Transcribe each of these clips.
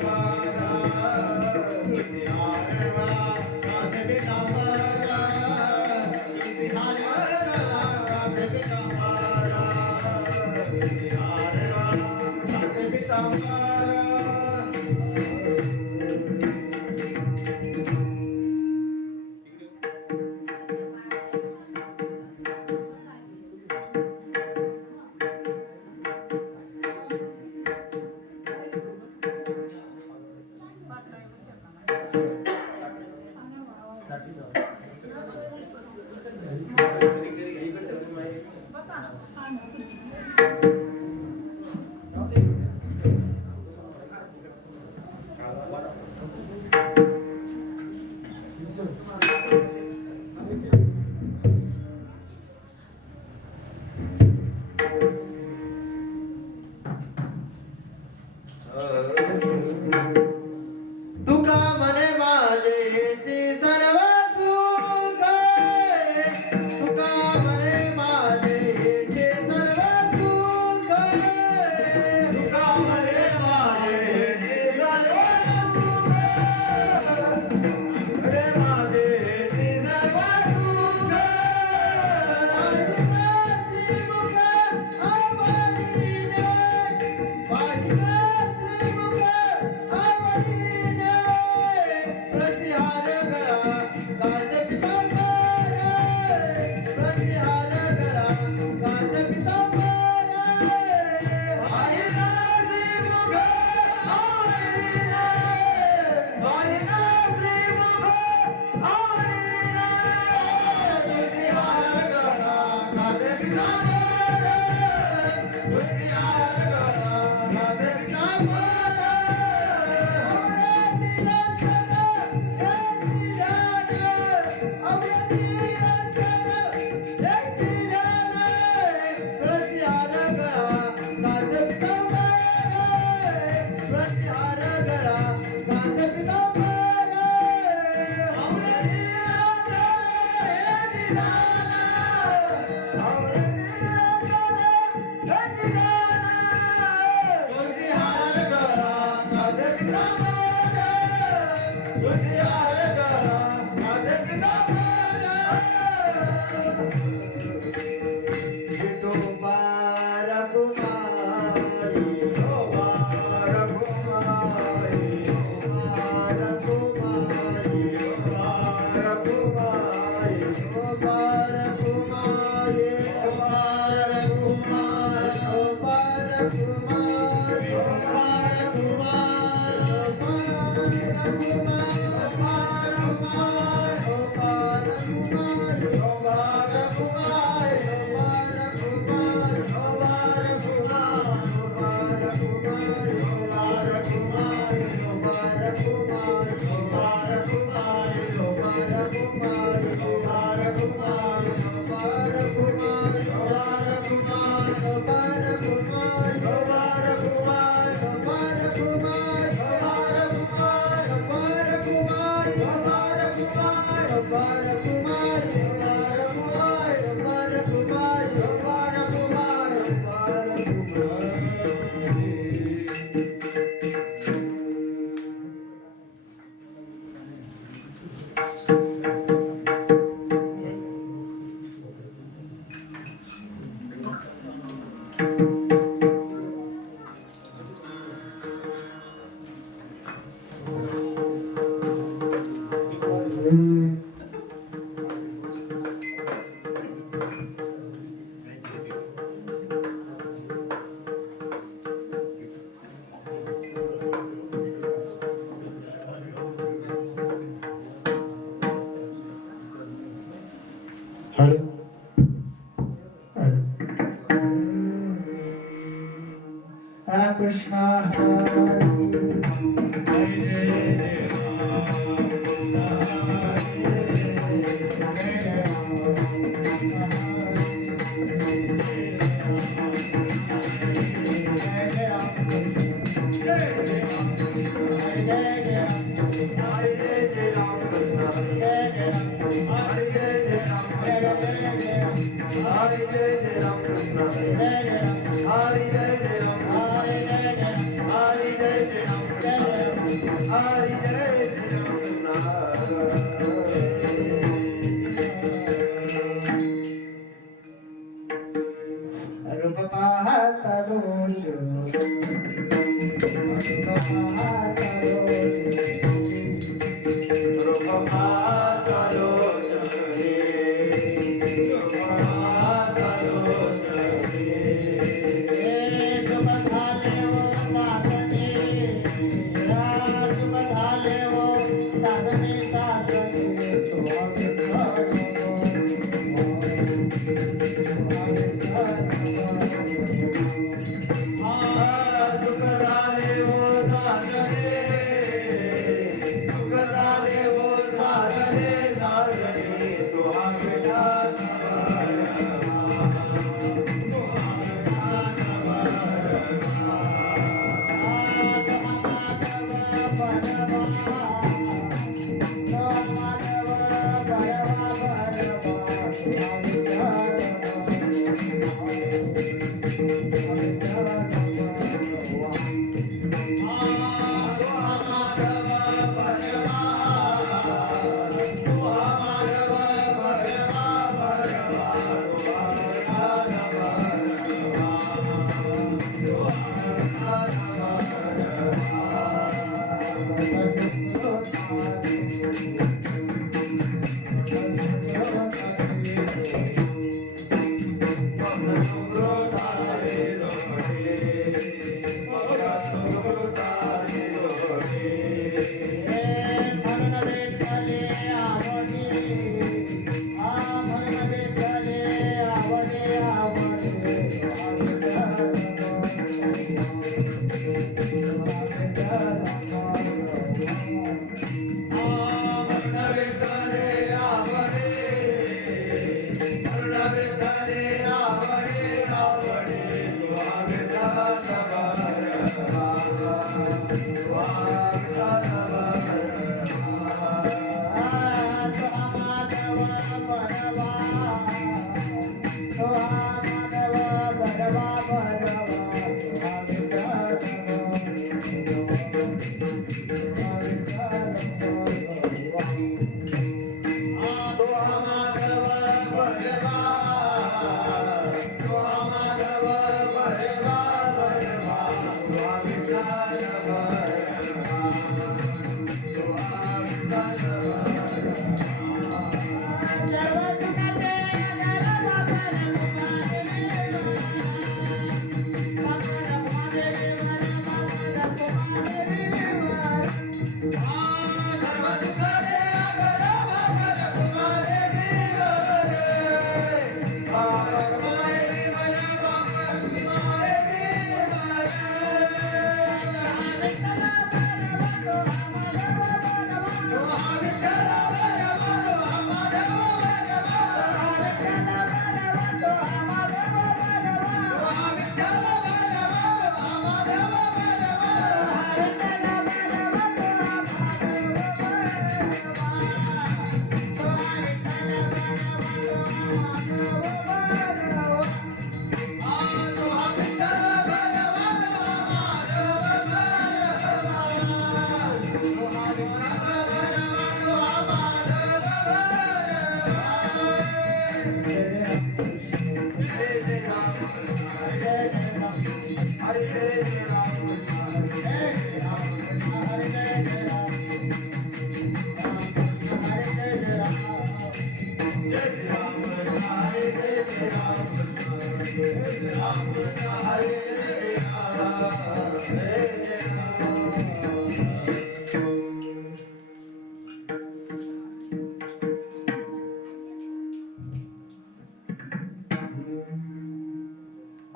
Bye. रूप पाहता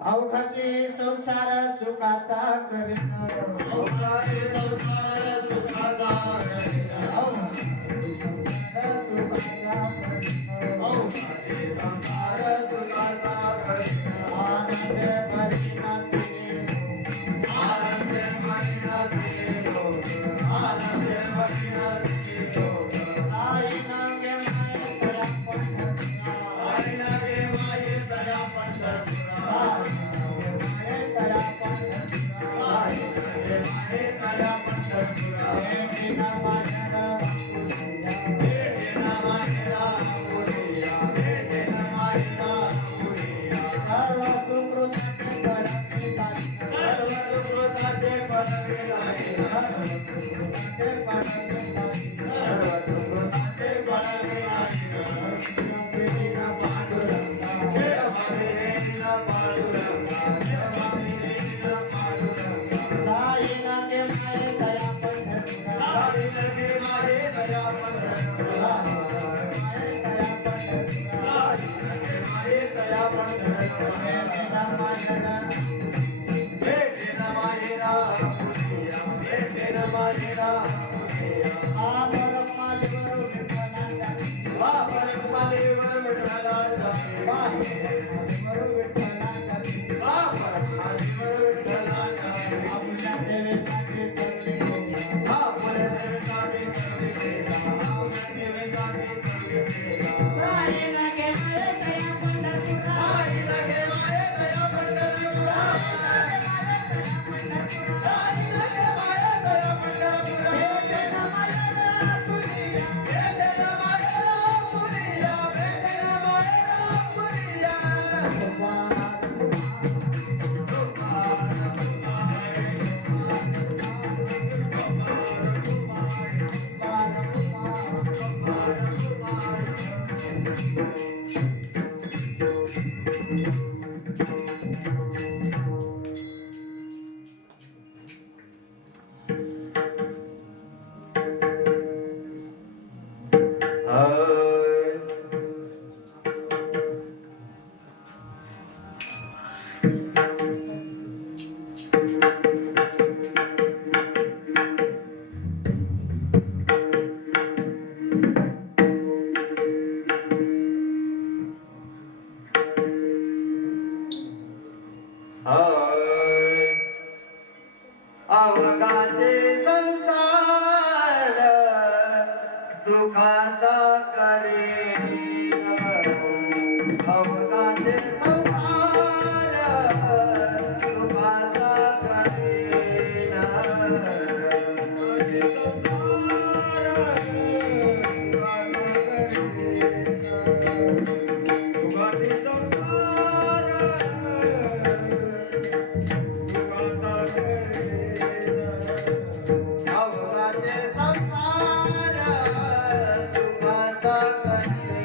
अवघाचे संसार सुखाचा करीन अवघाचे संसार सुखाचा करीन अवघाचे संसार सुखाचा करीन आनंद परिणा आनंद परिणा आनंद परिणा आई नागे माय तया पंढरपुरा आई नागे माय तया पंढरपुरा Bye. दया पंढरपुरा भेटेन माहेरा पुरिया भेटेन माहेरा हा परमादेव विठ्ठलाचा हा परमादेव विठ्ठलाचा आपल्या देवेसाठी करुणी केला आपल्या देवेसाठी करुणी केला आईला घे माये दया पंढरपुरा आईला घे माये दया पंढरपुरा भेटेन माहेरा पुरिया भेटेन माहेरा पुरिया भेटेन माहेरा पुरिया अवघाचे संसार सुखाचा करीन अवघाचे संसार सुखाचा करीन सुखाचे संसार अवघाचे संसार सुखाचा करीन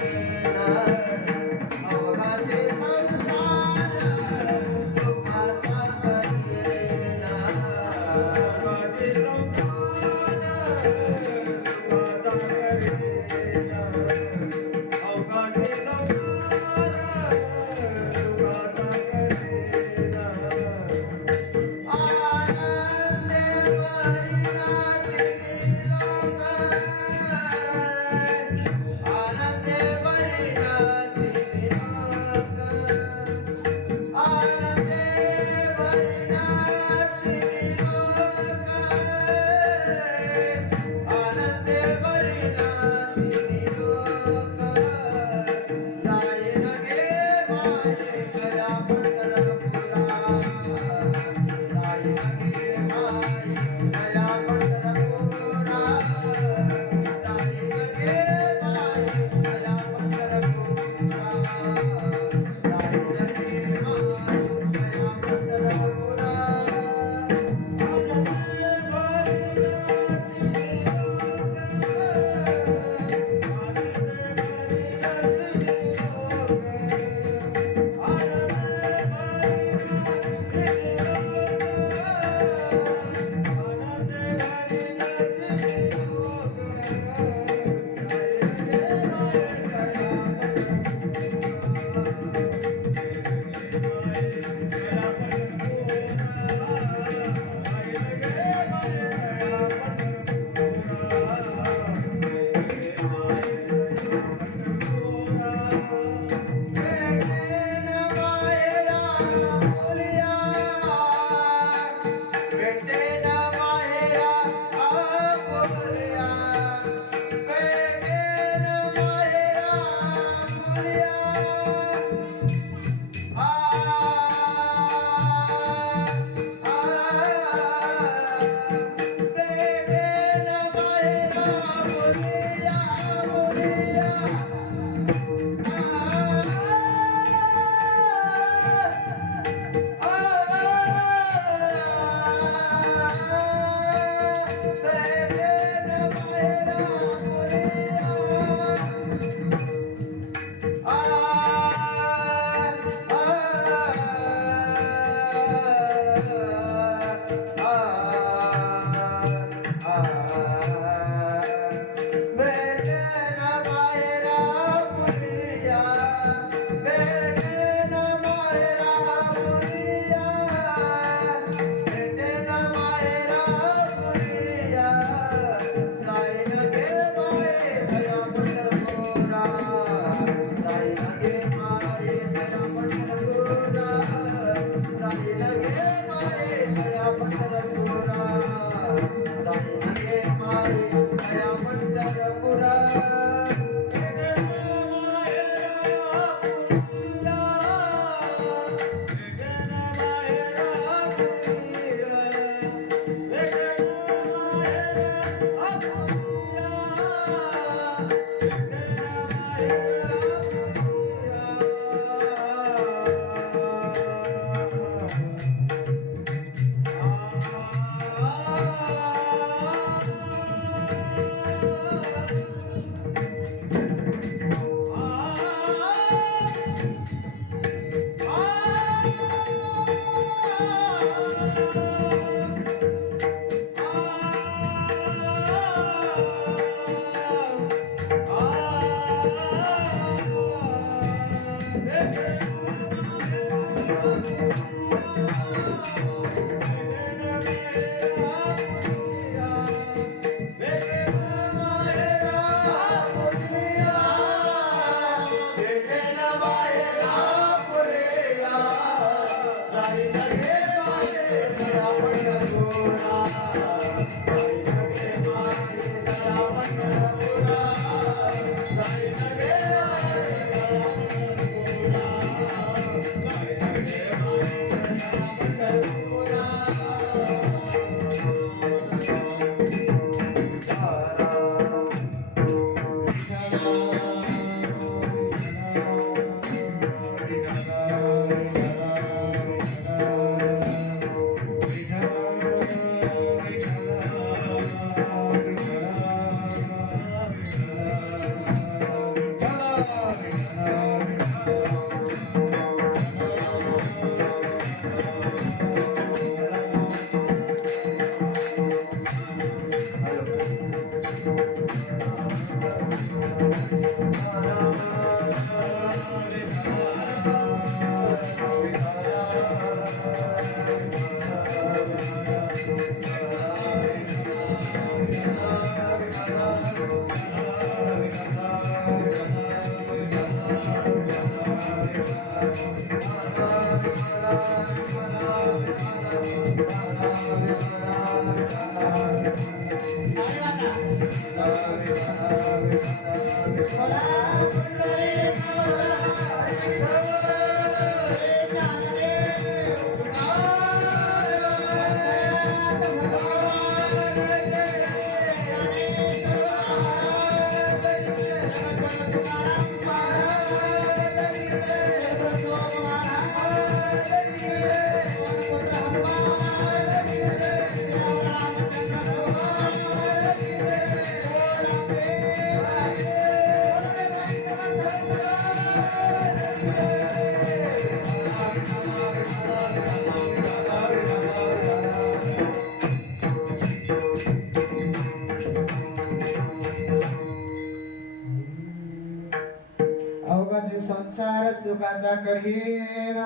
अवघाची संसार सुखाचा करीन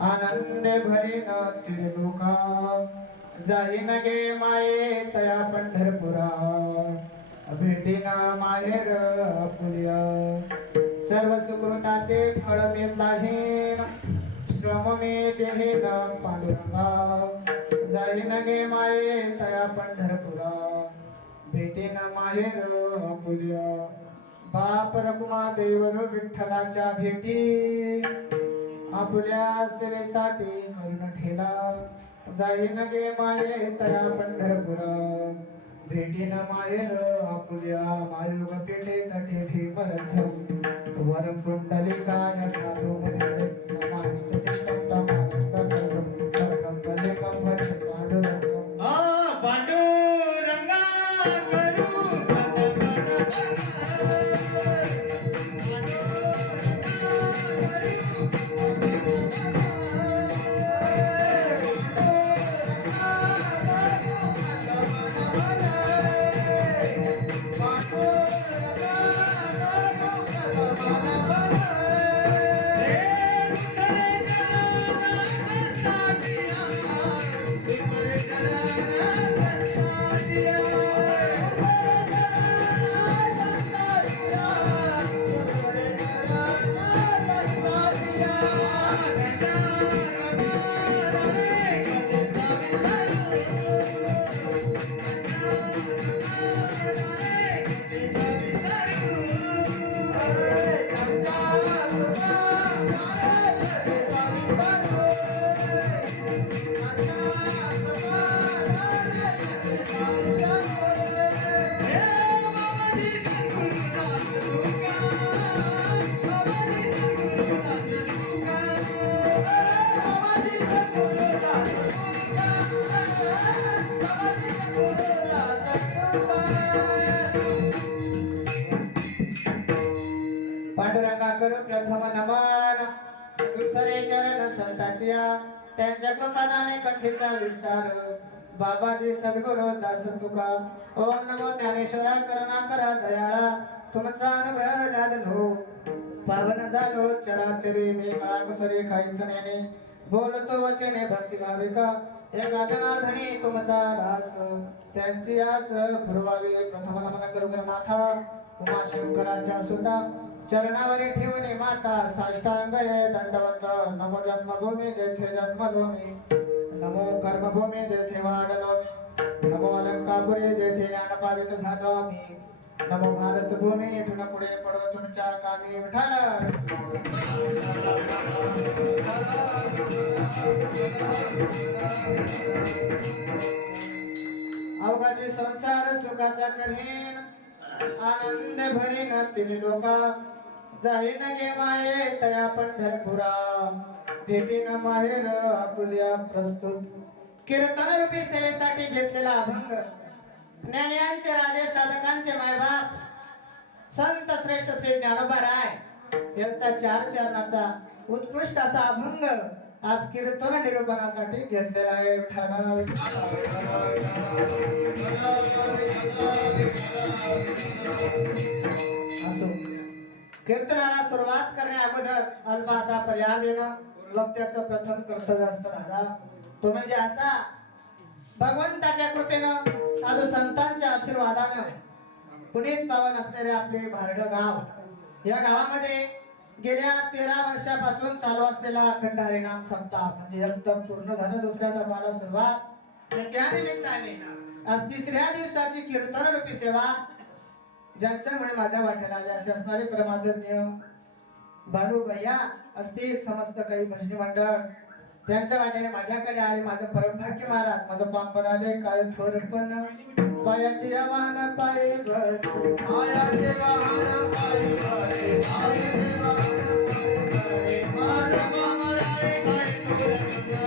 आनंद भरीन त्रिलोका जाईन गे माये तया पंढरपुरा भेटीना माहेर आपुल्या सर्व सुकृताचे फळ मिळाहीन श्रम मी देहीन पांडुरंगा जाईन गे माये तया पंढरपुरा भेटीन माहेर आपुल्या बाप रकुमा देवर विठ्ठलाच्या भेटी आपल्या सेवेसाठी करून ठेला जाईन गे माये तया पंढरपुरा भेटीन माहेर आपुल्या मायुग पेटे तटे भीमरथम वरम कुंडलिकाय धातु मनिरे समास्ततिष्ठम पांडुरंगम पांडुरंगा करू पांडुरंगाकर प्रथम नमन दुसरे चरण संतांच्या त्यांच्या कृपादाने कथेचा विस्तार बाबाजी सद्गुरु दास तुका ओम नमो ज्ञानेश्वरा करुणा करा दयाळा तुमचा अनुग्रह लादलो पावन झालो चराचरी मी कळाकुसरी काहीच नेने बोलतो वचने भक्ती भाविका एका जनार्दनी तुमचा दास त्यांची आस पुरवावी प्रथम नमन करू नाथा उमा शंकराच्या सुद्धा चरणावरी ठेवणे माता साष्टांग दंडवत नमो जन्मभूमी जेथे जन्मलो मी नमो कर्मभूमी जेथे वाढलो मी नमो अलंकापुरी जेथे ज्ञान पावित झालो मी नमो भारत भूमी इथून पुढे पडो तुमच्या कामी विठाल अवघाची संसार सुखाचा करीन आनंद भरीन तिने लोका जाईन गे माये तया पंढरपुरा भेटीन माहेर आपुल्या प्रस्तुत कीर्तन रूपी सेवेसाठी घेतलेला अभंग ज्ञानियांचे राजे साधकांचे मायबाप संत श्रेष्ठ श्री ज्ञानोबा राय यांचा चार चरणाचा उत्कृष्ट असा अभंग आज कीर्तन निरूपणासाठी घेतलेला आहे. विठ्ठल असो, कीर्तनाला सुरुवात करण्या अगोदर अल्प असा पर्याय देणं वक्त्याचं प्रथम कर्तव्य असतं दादा. तो म्हणजे असा, भगवंताच्या कृपेनं साधू संतांच्या आशीर्वादानं पुनीत पावन असणारे आपले भारड गाव, या गावामध्ये गेल्या 13 वर्षापासून चालू असलेला अखंड हरिनाम सप्ताह म्हणजे एकदम पूर्ण झालं. दुसऱ्या दरबाराला सुरुवात. त्या निमित्ताने आज 3ऱ्या दिवसाची कीर्तन रूपी सेवा ज्यांच्यामुळे माझ्या वाट्याला आले असे असणारे परमादरणीय बारू भैया असतील, समस्त काही भजनी मंडळ त्यांच्या वाट्याने माझ्याकडे आले. माझं परमभाग्य महाराज, माझं पाप बनाले काय थोरपण पायाची आव्हान पायी भर पायाचे वाहन पायी भरे, पायाचे वाहन पायी भरे, माझ्या बाबालाले काय थोरपण,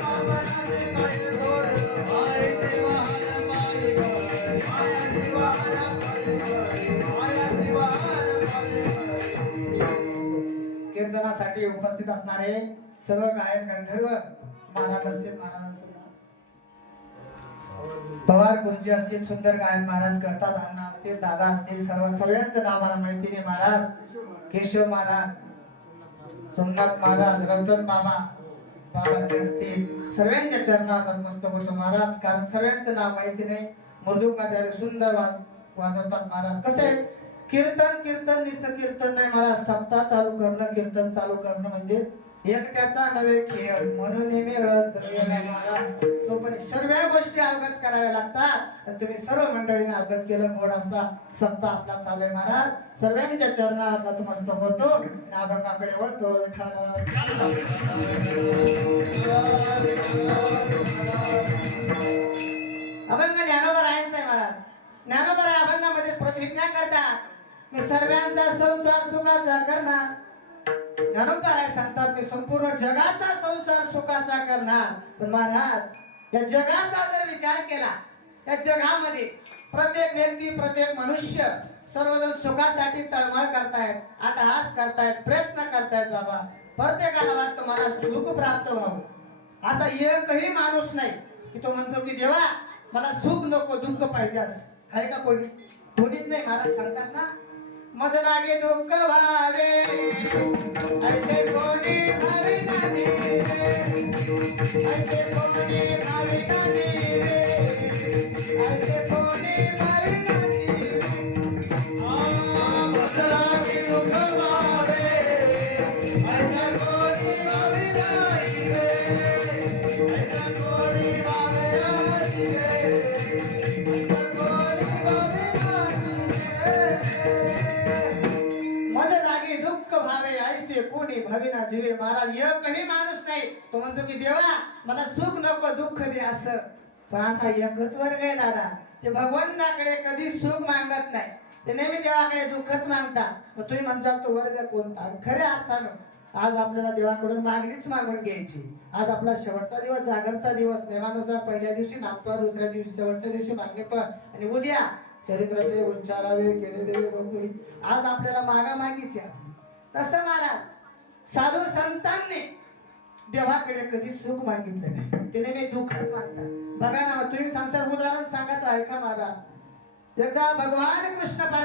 बाबालाले काय थोरपण, पायाचे वाहन पायी भरे, पायाचे वाहन पायी भरे, पायाचे वाहन पायी भरे. कीर्तनासाठी उपस्थित असणारे सर्व गायक गंधर्व महाराज असतील, महाराज पवार गुरुजी असतील, सुंदर गायन महाराज करतात, अण्णा असतील, दादा असतील, सर्वांचं नाव मला माहिती नाही. महाराज केशव महाराज, सोमनाथ महाराज, रतन बाबा बाबाजी असतील, सर्वांच्या चरणावर नतमस्तक होतो महाराज. कारण सर्वांचं नाव माहिती नाही. मृदुंगाचार्य सुंदर वाजवतात महाराज. कसं आहे, कीर्तन नुसतं कीर्तन नाही महाराज, सप्ताह चालू करणं, कीर्तन चालू करणं म्हणजे एकट्याचा नवे खेळ म्हणून सोपन सर्व गोष्टी अवगत कराव्या लागतात. आणि तुम्ही सर्व मंडळीने अवगत केलं. गोड असा सप्ताह आपला चालू आहे महाराज. सर्वांच्या चरणावर नतमस्तक होतो, अभंगाकडे वळतो. अभंग ज्ञानोबा रायांचा आहे महाराज. ज्ञानोबा राय अभंगामध्ये प्रतिज्ञा करतात, मी सर्वांचा संसार सुखाचा करणार. ज्ञानोबा राय सांगतात, मी संपूर्ण जगाचा संसार सुखाचा करणार. पण महाराज, या जगाचा जर विचार केला, या जगामध्ये प्रत्येक व्यक्ती, प्रत्येक मनुष्य सर्वजण सुखासाठी तळमळ करतायत, अट्टहास करतायत, प्रयत्न करतायत. बाबा, प्रत्येकाला वाटतं मला सुख प्राप्त व्हावं. असा एकही माणूस नाही की तो म्हणतो की देवा मला सुख नको, दुःख पाहिजे. असं आहे का कोणी? कोणीच नाही. महाराज सांगतात ना, मज लागे दुःख व्हावे ऐसे कोणी भावी नाही रे, ऐसे कोणी भावी नाही रे, ऐसे कोणी भावी नाही रे. मज लागे दुःख व्हावे, ऐसा कोणी भावी नाही रे, ऐसा कोणी भावी नाही रे, ऐसा कोणी भावी नाही रे. मज लागे दुःख भावे ऐसे कोणी भाविना जीवे. महाराज, एकही माणूस नाही तो म्हणतो की देवा मला सुख नको, दुःख दे. असं पण असा एकच वर्ग आहे दादा, ते भगवंताकडे कधी सुख मागत नाही, ते नेहमी देवाकडे दुःखच मागतात. मग तुम्ही म्हणता तो वर्ग कोणता? खऱ्या अर्थानं आज आपल्याला देवाकडून मागणीच मागून घ्यायची. आज आपला शेवटचा दिवस, जागरचा दिवस. नियमानुसार पहिल्या दिवशी नामपर, दुसऱ्या दिवशी शेवटच्या दिवशी मागणी पण, आणि उद्या चरित्र ते उच्चारावे केले देवे बकुळी. आज आपल्याला मागामागीची आहे. तसं महाराज, साधू संतांनी देवाकडे कधी सुख मागितलं नाही, ते नेहमी दुःखच मागतात. बघा ना, तुम्ही सांगशाल, उदाहरण सांगायचं आहे का महाराज? एकदा भगवान कृष्ण परमात्मा